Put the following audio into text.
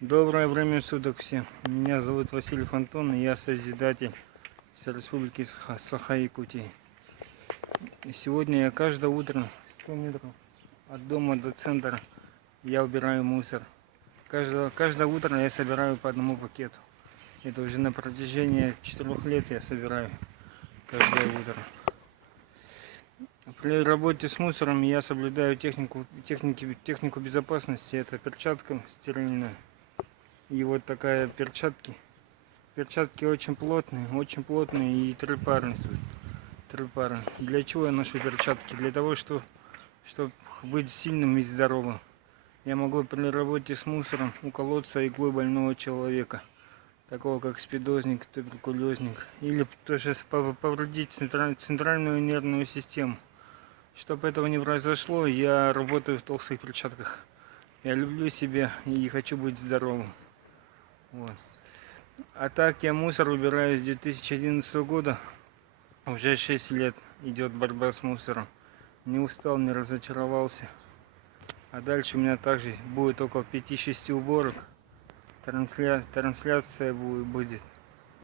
Доброе время суток всем. Меня зовут Василий Фонтон, и я созидатель с Республики Саха-Якутии. И сегодня я каждое утро 100 метров от дома до центра я убираю мусор. Каждое утро я собираю по одному пакету. Это уже на протяжении 4 лет я собираю каждое утро. При работе с мусором я соблюдаю технику безопасности. Это перчатка стерильная. И вот такая перчатки. Перчатки очень плотные и трипарные. Три пары. Для чего я ношу перчатки? Для того, чтобы быть сильным и здоровым. Я могу при работе с мусором уколоться иглой больного человека, такого как спидозник, туберкулезник, или тоже повредить центральную нервную систему. Чтобы этого не произошло, я работаю в толстых перчатках. Я люблю себя и хочу быть здоровым. Вот. А так я мусор убираю с 2011 года. Уже 6 лет идет борьба с мусором. Не устал, не разочаровался. А дальше у меня также будет около 5-6 уборок. Трансляция будет.